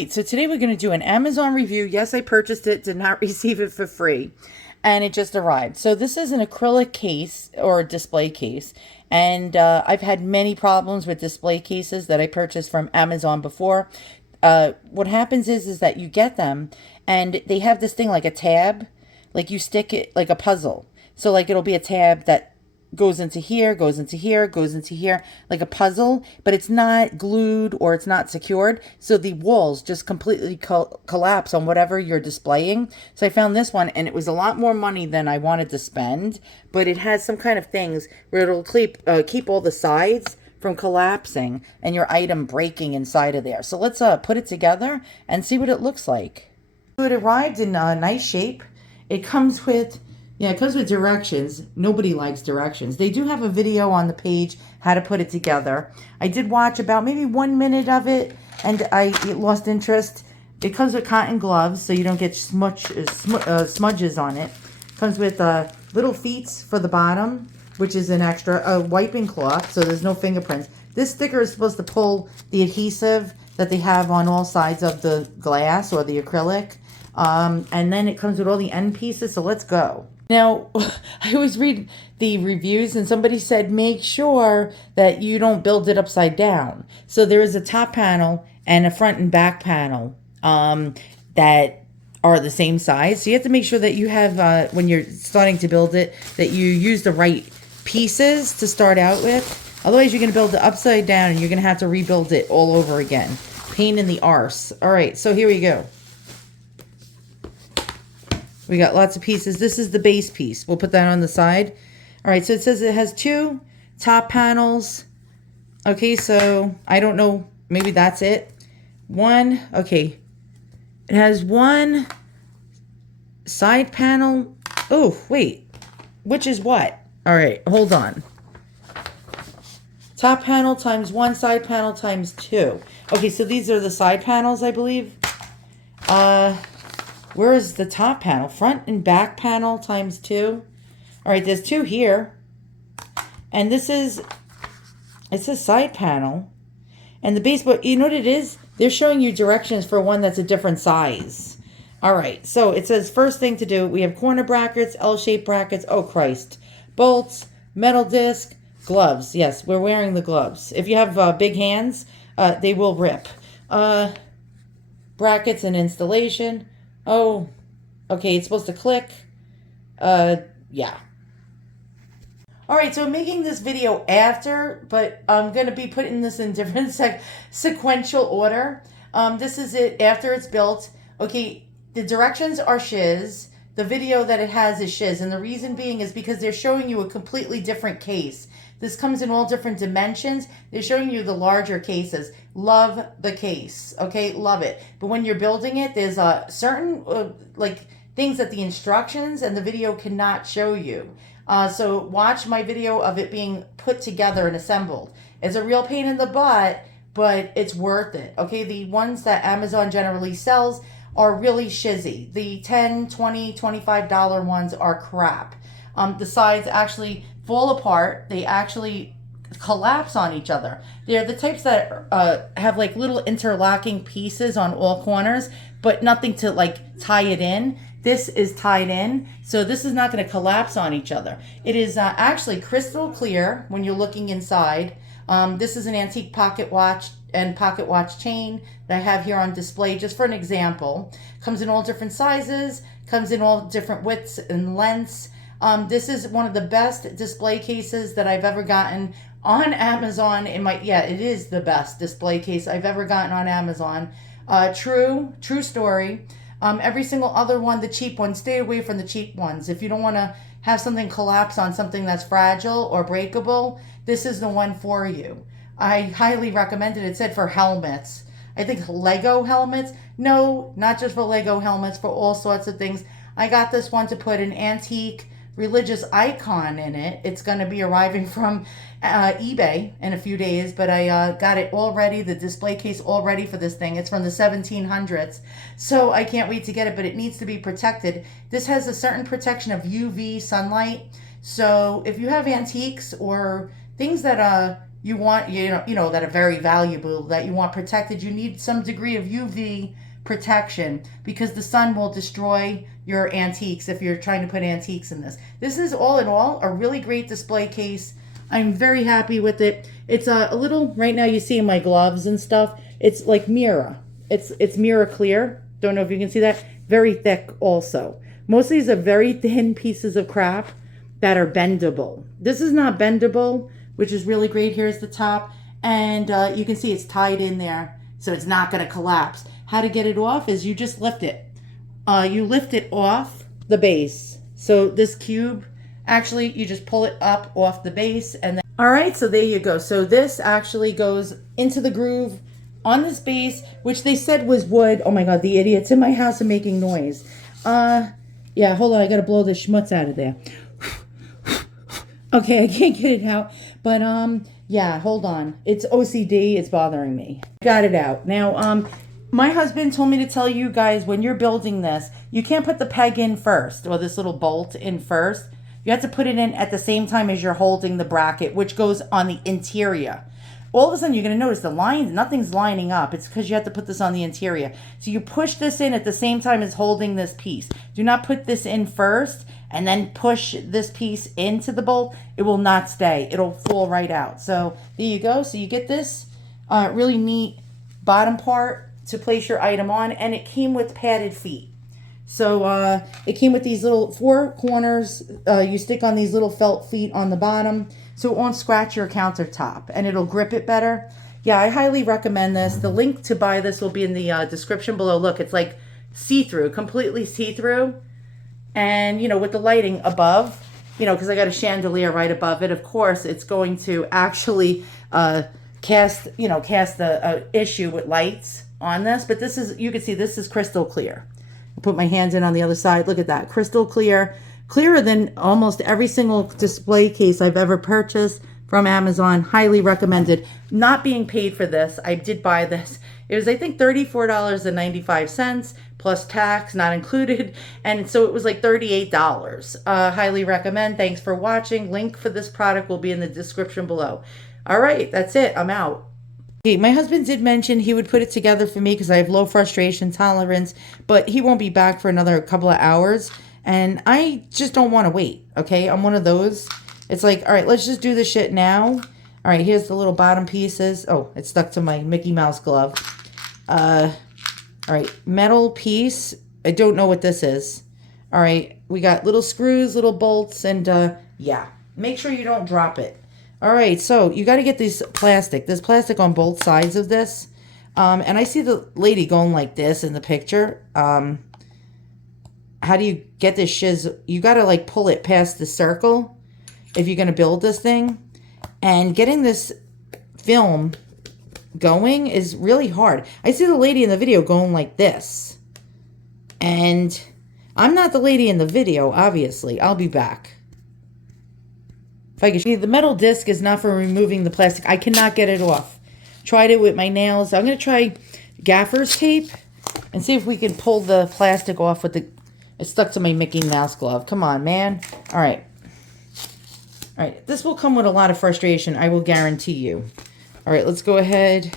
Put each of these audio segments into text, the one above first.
right, so today we're going to do an Amazon review. Yes, I purchased it, did not receive it for free, and it just arrived. So this is an acrylic case or display case, and I've had many problems with display cases that I purchased from Amazon before. What happens is that you get them, and they have this thing like a tab, like you stick it like a puzzle. So like it'll be a tab that goes into here, goes into here, goes into here, like a puzzle, but it's not glued or it's not secured. So the walls just completely collapse on whatever you're displaying. So I found this one and it was a lot more money than I wanted to spend, but it has some kind of things where it'll keep all the sides from collapsing and your item breaking inside of there. So let's put it together and see what it looks like. So it arrived in a nice shape. It comes with it comes with directions. Nobody likes directions. They do have a video on the page how to put it together. I did watch about maybe 1 minute of it, and I lost interest. It comes with cotton gloves, so you don't get smudges on it. Comes with little feet for the bottom, which is an extra. A wiping cloth, so there's no fingerprints. This sticker is supposed to pull the adhesive that they have on all sides of the glass or the acrylic. And then it comes with all the end pieces, so let's go. Now, I always read the reviews and somebody said, make sure that you don't build it upside down. So there is a top panel and a front and back panel that are the same size. So you have to make sure that you have, when you're starting to build it, that you use the right pieces to start out with. Otherwise, you're going to build it upside down and you're going to have to rebuild it all over again. Pain in the arse. All right, so here we go. We got lots of pieces. This is the base piece. We'll put that on the side. All right, so it says it has 2 top panels. Okay, so I don't know. Maybe that's it. 1, okay. It has 1 side panel. Oh, wait. Which is what? All right, hold on. Top panel times 1, side panel times 2. Okay, so these are the side panels, I believe. Where is the top panel? Front and back panel times 2. All right, there's 2 here. And this is, it's a side panel. And the base, but you know what it is? They're showing you directions for one that's a different size. All right, so it says first thing to do, we have corner brackets, L-shaped brackets, oh Christ, bolts, metal disc, gloves. Yes, we're wearing the gloves. If you have big hands, they will rip. Brackets and installation. Oh, okay, it's supposed to click. Yeah. All right, so I'm making this video after, but I'm going to be putting this in different sequential order. This is it after it's built. Okay, the directions are shiz. The video that it has is shiz, and the reason being is because they're showing you a completely different case. This comes in all different dimensions. They're showing you the larger cases. Love the case, okay? Love it. But when you're building it, there's a certain like things that the instructions and the video cannot show you. So watch my video of it being put together and assembled. It's a real pain in the butt, but it's worth it, okay? The ones that Amazon generally sells are really shizzy. The $10, $20, $25 ones are crap. The sides actually fall apart. They actually collapse on each other. They're the types that have like little interlocking pieces on all corners, but nothing to like tie it in. This is tied in, so this is not going to collapse on each other. It is actually crystal clear when you're looking inside. This is an antique pocket watch and pocket watch chain that I have here on display just for an example. Comes in all different sizes, comes in all different widths and lengths. This is one of the best display cases that I've ever gotten on Amazon. It is the best display case I've ever gotten on Amazon. True story. Every single other one, the cheap ones, stay away from the cheap ones. If you don't want to have something collapse on something that's fragile or breakable, this is the one for you. I highly recommend it. It said for helmets. I think Lego helmets. No, not just for Lego helmets, for all sorts of things. I got this one to put an antique religious icon in it. It's going to be arriving from eBay in a few days, but I got it all ready, the display case all ready for this thing. It's from the 1700s, so I can't wait to get it, but it needs to be protected. This has a certain protection of UV sunlight, so if you have antiques or things that you want, that are very valuable, that you want protected, you need some degree of UV protection because the sun will destroy your antiques if you're trying to put antiques in this. This is all in all a really great display case. I'm very happy with it. It's a little, right now you see my gloves and stuff, it's like mirror. It's mirror clear. Don't know if you can see that. Very thick also. Most of these are very thin pieces of crap that are bendable. This is not bendable, which is really great. Here's the top. And you can see it's tied in there, so it's not going to collapse. How to get it off is you just lift it. You lift it off the base. So this cube, actually, you just pull it up off the base. And then, all right, so there you go. So this actually goes into the groove on this base, which they said was wood. Oh my God, the idiots in my house are making noise. Yeah, hold on, I gotta blow the schmutz out of there. Okay, I can't get it out, but yeah, hold on. It's OCD, it's bothering me. Got it out. Now, my husband told me to tell you guys, when you're building this, you can't put the peg in first, or this little bolt in first. You have to put it in at the same time as you're holding the bracket, which goes on the interior. All of a sudden, you're going to notice the lines, nothing's lining up. It's because you have to put this on the interior. So you push this in at the same time as holding this piece. Do not put this in first and then push this piece into the bolt. It will not stay. It'll fall right out. So there you go. So you get this really neat bottom part to place your item on. And it came with padded feet. So it came with these little 4 corners. You stick on these little felt feet on the bottom, so it won't scratch your countertop and it'll grip it better. Yeah, I highly recommend this. The link to buy this will be in the description below. Look, it's like see-through, completely see-through. And, with the lighting above, because I got a chandelier right above it, of course, it's going to actually cast the issue with lights on this. But this is, you can see this is crystal clear. I'll put my hands in on the other side. Look at that, crystal clear. Clearer than almost every single display case I've ever purchased from Amazon. Highly recommended. Not being paid for this. I did buy this. It was, I think, $34.95 plus tax, not included. And so it was like $38. Highly recommend. Thanks for watching. Link for this product will be in the description below. All right, that's it. I'm out. Okay, my husband did mention he would put it together for me because I have low frustration tolerance, but he won't be back for another couple of hours. And I just don't want to wait, okay? I'm one of those. It's like, all right, let's just do this shit now. All right, here's the little bottom pieces. Oh, it's stuck to my Mickey Mouse glove. All right, metal piece. I don't know what this is. All right, we got little screws, little bolts, and yeah. Make sure you don't drop it. All right, so you got to get this plastic. There's plastic on both sides of this. And I see the lady going like this in the picture. How do you get this shiz? You got to like pull it past the circle if you're going to build this thing. And getting this film going is really hard. I see the lady in the video going like this. And I'm not the lady in the video, obviously. I'll be back. If I can, the metal disc is not for removing the plastic. I cannot get it off. Tried it with my nails. I'm going to try gaffer's tape and see if we can pull the plastic off with the... It's stuck to my Mickey Mouse glove. Come on, man. All right. All right. This will come with a lot of frustration, I will guarantee you. All right, let's go ahead.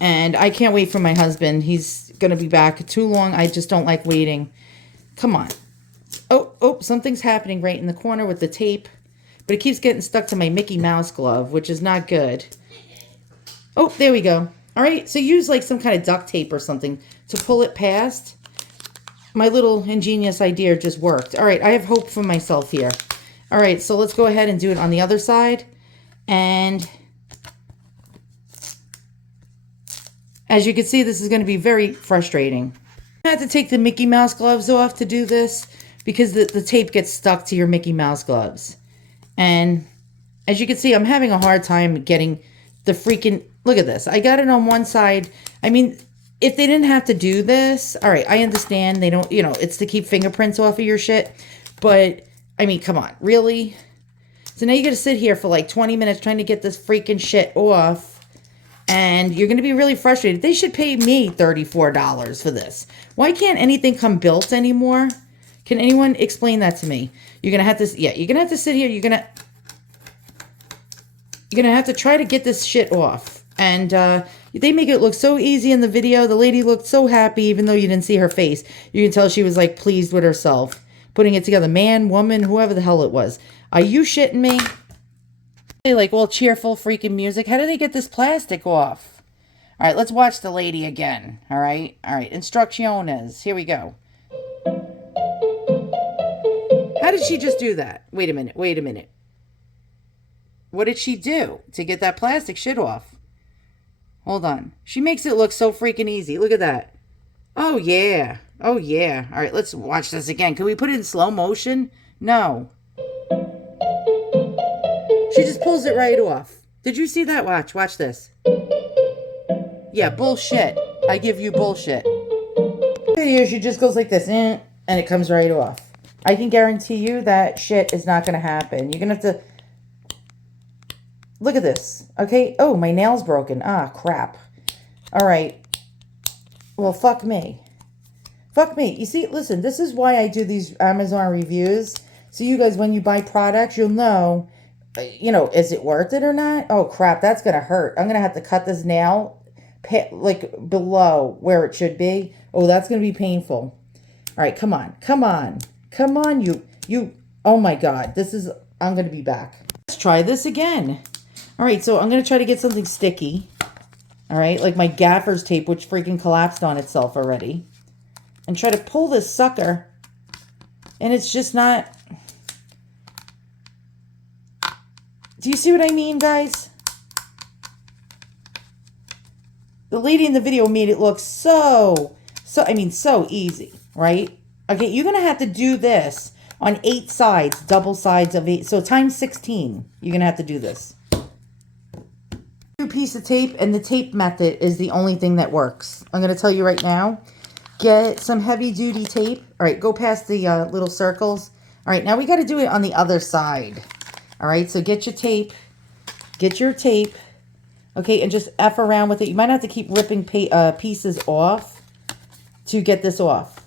And I can't wait for my husband. He's going to be back too long. I just don't like waiting. Come on. Oh, something's happening right in the corner with the tape. But it keeps getting stuck to my Mickey Mouse glove, which is not good. Oh, there we go. All right, so use like some kind of duct tape or something to pull it past. My little ingenious idea just worked. All right, I have hope for myself here. All right, so let's go ahead and do it on the other side. And as you can see, this is going to be very frustrating. I had to take the Mickey Mouse gloves off to do this because the tape gets stuck to your Mickey Mouse gloves. And as you can see, I'm having a hard time getting the freaking... Look at this. I got it on one side. I mean... If they didn't have to do this, all right, I understand. They don't, it's to keep fingerprints off of your shit. But, I mean, come on, really? So now you got to sit here for like 20 minutes trying to get this freaking shit off. And you're going to be really frustrated. They should pay me $34 for this. Why can't anything come built anymore? Can anyone explain that to me? You're going to have to, yeah, you're going to have to sit here. You're going to, You're going to have to try to get this shit off. And they make it look so easy in the video. The lady looked so happy, even though you didn't see her face. You can tell she was like pleased with herself. Putting it together. Man, woman, whoever the hell it was. Are you shitting me? Like all cheerful freaking music. How do they get this plastic off? All right, let's watch the lady again. All right. Instrucciones. Here we go. How did she just do that? Wait a minute. What did she do to get that plastic shit off? Hold on. She makes it look so freaking easy. Look at that. Oh, yeah. All right, let's watch this again. Can we put it in slow motion? No. She just pulls it right off. Did you see that? Watch this. Yeah, bullshit. I give you bullshit. Here, she just goes like this, and it comes right off. I can guarantee you that shit is not going to happen. You're going to have to... Look at this. Okay. Oh, my nail's broken. Ah, crap. All right. Well, fuck me. Fuck me. You see, listen, this is why I do these Amazon reviews. So you guys, when you buy products, you'll know, is it worth it or not? Oh, crap. That's going to hurt. I'm going to have to cut this nail like below where it should be. Oh, that's going to be painful. All right. Come on. You. Oh, my God. I'm going to be back. Let's try this again. All right. So I'm going to try to get something sticky. All right. Like my gaffer's tape, which freaking collapsed on itself already. And try to pull this sucker. And it's just not... Do you see what I mean, guys? The lady in the video made it look so easy, right? Okay, you're going to have to do this on 8 sides, double sides of 8. So times 16, you're going to have to do this. Piece of tape, and the tape method is the only thing that works. I'm going to tell you right now. Get some heavy duty tape. All right, go past the little circles. All right, now we got to do it on the other side. All right, so get your tape. Okay, and just F around with it. You might have to keep ripping pieces off to get this off.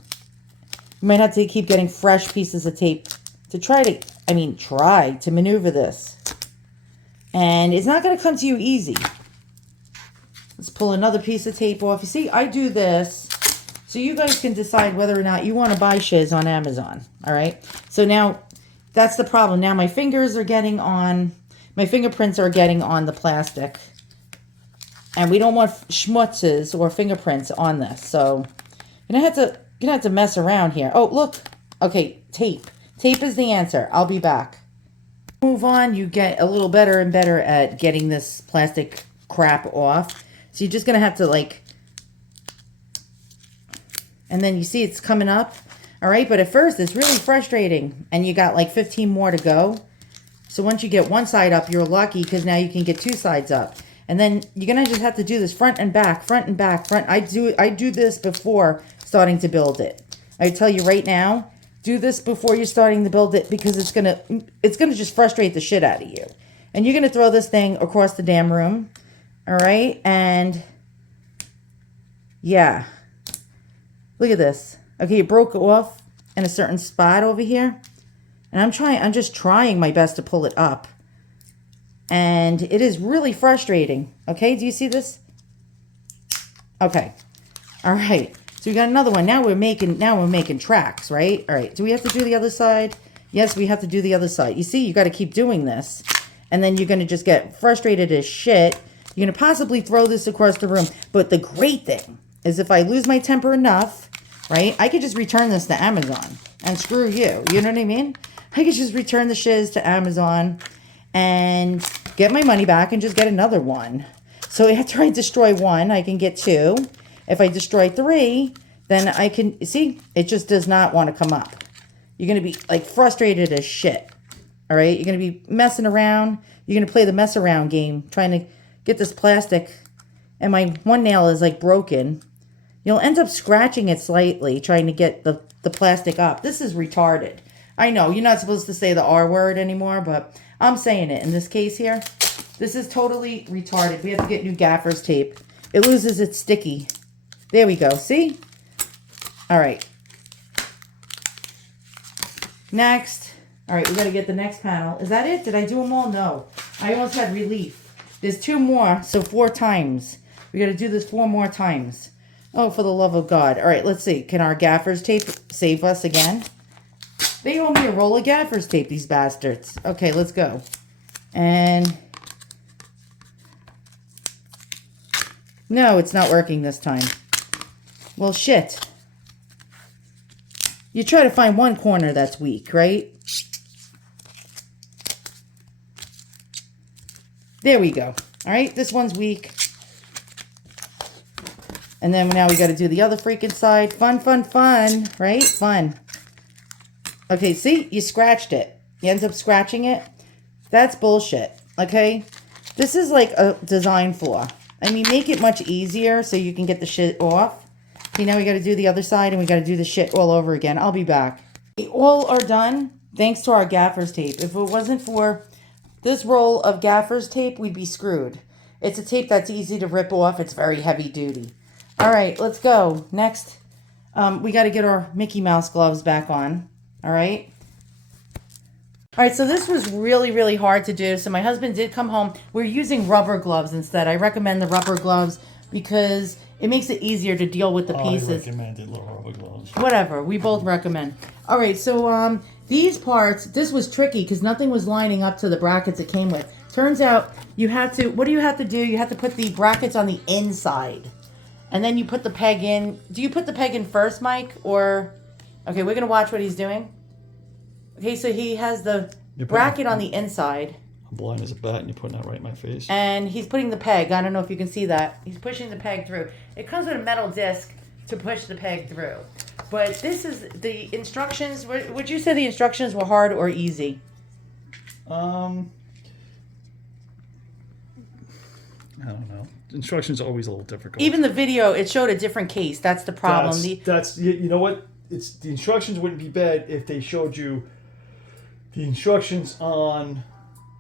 You might have to keep getting fresh pieces of tape to try to maneuver this. And it's not going to come to you easy. Let's pull another piece of tape off. You see, I do this so you guys can decide whether or not you want to buy shiz on Amazon. All right. So now that's the problem. Now my fingerprints are getting on the plastic. And we don't want schmutzes or fingerprints on this. So you're going to have to mess around here. Oh, look. Okay, tape. Tape is the answer. I'll be back. Move on, you get a little better and better at getting this plastic crap off. So you're just going to have to and then you see it's coming up. All right, but at first it's really frustrating and you got like 15 more to go. So once you get one side up, you're lucky because now you can get 2 sides up. And then you're going to just have to do this front and back. I do this before starting to build it. I tell you right now, do this before you're starting to build it because it's gonna just frustrate the shit out of you. And you're gonna throw this thing across the damn room. All right, and yeah, look at this. Okay, it broke off in a certain spot over here, and I'm just trying my best to pull it up, and it is really frustrating. Okay, do you see this? Okay, all right. So we got another one. Now we're making tracks, right? All right. Do we have to do the other side? Yes, we have to do the other side. You see, you got to keep doing this. And then you're going to just get frustrated as shit. You're going to possibly throw this across the room. But the great thing is if I lose my temper enough, right, I could just return this to Amazon. And screw you. You know what I mean? I could just return the shiz to Amazon and get my money back and just get another one. So after I destroy one, I can get 2. If I destroy 3, then I can, see, it just does not want to come up. You're going to be like frustrated as shit. All right. You're going to be messing around. You're going to play the mess around game, trying to get this plastic. And my one nail is like broken. You'll end up scratching it slightly, trying to get the plastic up. This is retarded. I know you're not supposed to say the R word anymore, but I'm saying it in this case here. This is totally retarded. We have to get new gaffer's tape. It loses its sticky. There we go. See? All right. Next. All right, we got to get the next panel. Is that it? Did I do them all? No. I almost had relief. There's 2 more, so 4 times. We got to do this 4 more times. Oh, for the love of God. All right, let's see. Can our gaffer's tape save us again? They owe me a roll of gaffer's tape, these bastards. Okay, let's go. And... no, it's not working this time. Well, shit. You try to find one corner that's weak, right? There we go. All right, this one's weak. And then now we got to do the other freaking side. Fun, fun, fun, right? Fun. Okay, see? You scratched it. You end up scratching it. That's bullshit, okay? This is like a design flaw. I mean, make it much easier so you can get the shit off. Okay, now we got to do the other side and we got to do the shit all over again. I'll be back. We all are done thanks to our gaffer's tape. If it wasn't for this roll of gaffer's tape, we'd be screwed. It's a tape that's easy to rip off. It's very heavy duty. All right, let's go. Next, we got to get our Mickey Mouse gloves back on. All right. All right, so this was really, really hard to do. So my husband did come home. We're using rubber gloves instead. I recommend the rubber gloves because it makes it easier to deal with the pieces. I recommended rubber gloves. Whatever, we both recommend. All right, so these parts, this was tricky because nothing was lining up to the brackets it came with. Turns out you have to, what do you have to do? You have to put the brackets on the inside. And then you put the peg in. Do you put the peg in first, Mike? Or, okay, we're going to watch what he's doing. Okay, so he has the bracket on the inside. I'm blind as a bat and you're putting that right in my face. And he's putting the peg. I don't know if you can see that. He's pushing the peg through. It comes with a metal disc to push the peg through. But this is the instructions. Would you say the instructions were hard or easy? I don't know. Instructions are always a little difficult. Even the video, it showed a different case. That's the problem. That's you know what? It's the instructions wouldn't be bad if they showed you the instructions on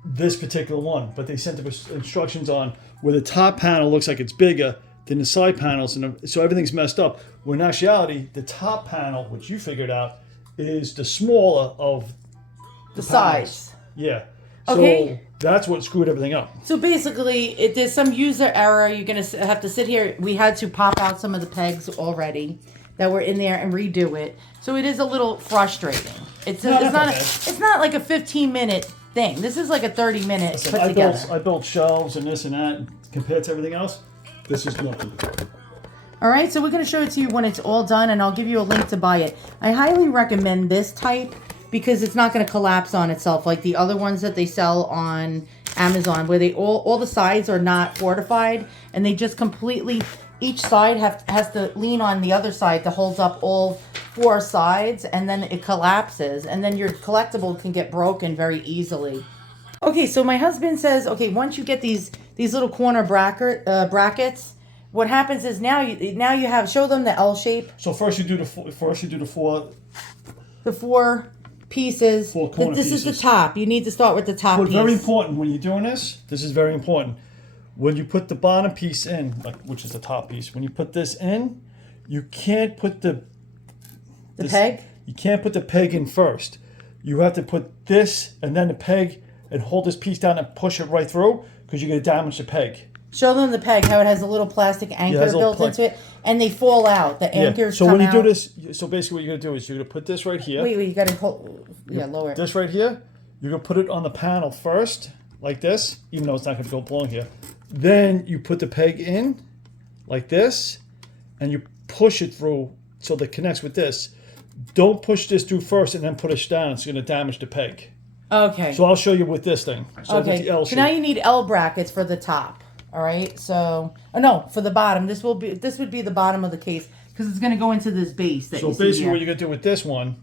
this particular one, but they sent the instructions on where the top panel looks like it's bigger than the side panels, and so everything's messed up. When in actuality, the top panel, which you figured out, is the smaller of the size. Yeah. Okay. So that's what screwed everything up. So basically, there's some user error. You're going to have to sit here. We had to pop out some of the pegs already that were in there and redo it. So it is a little frustrating. It's not like a 15-minute thing. This is like a 30-minute put together. I built shelves and this and that, and compared to everything else, this is nothing. All right, so we're going to show it to you when it's all done, and I'll give you a link to buy it. I highly recommend this type because it's not going to collapse on itself like the other ones that they sell on Amazon, where they all the sides are not fortified, and they just completely, each side has to lean on the other side to hold up all 4 sides, and then it collapses, and then your collectible can get broken very easily. Okay, so my husband says, okay, once you get these little corner brackets, what happens is now you have, show them the L shape. So first you do the four pieces. 4 corner this pieces. is the top. You need to start with the top piece. Very important when you're doing this. This is very important. When you put the bottom piece in, which is the top piece, when you put this in, you can't put the peg? You can't put the peg in first. You have to put this and then the peg and hold this piece down and push it right through because you're going to damage the peg. Show them the peg, how it has a little plastic anchor built into it, and they fall out. The anchors come out. So when you do this, so basically what you're going to do is you're going to put this right here. Wait, you got to hold, lower it. This right here, you're going to put it on the panel first, like this, even though it's not going to go along here. Then you put the peg in, like this, and you push it through so that it connects with this. Don't push this through first and then put it down. It's going to damage the peg. Okay. So I'll show you with this thing. So okay. So now you need L brackets for the top. All right. So, no, for the bottom. This would be the bottom of the case because it's going to go into this base. So basically, what you're going to do with this one,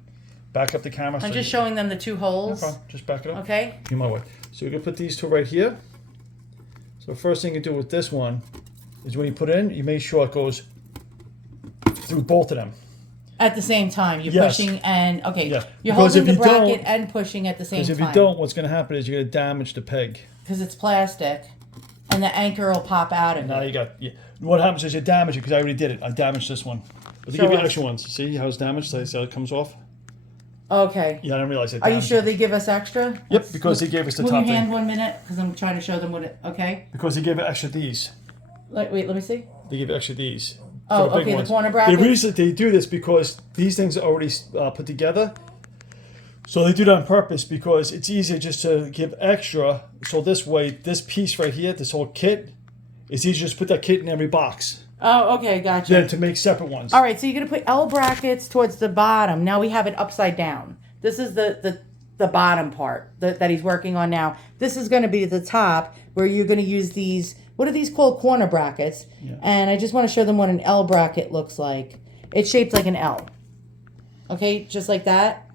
back up the camera. I'm just showing them the 2 holes. No problem. Just back it up. Okay. You my way. So you're going to put these 2 right here. So first thing you do with this one is when you put it in, you make sure it goes through both of them. At the same time, you're pushing and, okay, yeah. You're holding the bracket and pushing at the same time. Because if you don't, what's going to happen is you're going to damage the peg. Because it's plastic, and the anchor will pop out of it. Now you got, what happens is you damage it, because I already did it. I damaged this one. But to give you extra ones, see how it's damaged? See how it comes off? Okay. Yeah, I didn't realize that. Are you sure they give us extra? Yep, because they gave us the Move top your hand thing. 1 minute, because I'm trying to show them what it. Okay. Because they gave extra these. Wait, let me see. They give extra these. Oh, for big okay. ones. The corner brackets. They do this because these things are already put together. So they do that on purpose because it's easier just to give extra. So this way, this piece right here, this whole kit, it's easier to just put that kit in every box Oh, okay, gotcha. than to make separate ones. All right, so you're gonna put L brackets towards the bottom. Now we have it upside down. This is the bottom part that he's working on now. This is gonna be the top where you're gonna use these. What are these called? Corner brackets. Yeah. And I just want to show them what an L bracket looks like. It's shaped like an L. Okay, just like that.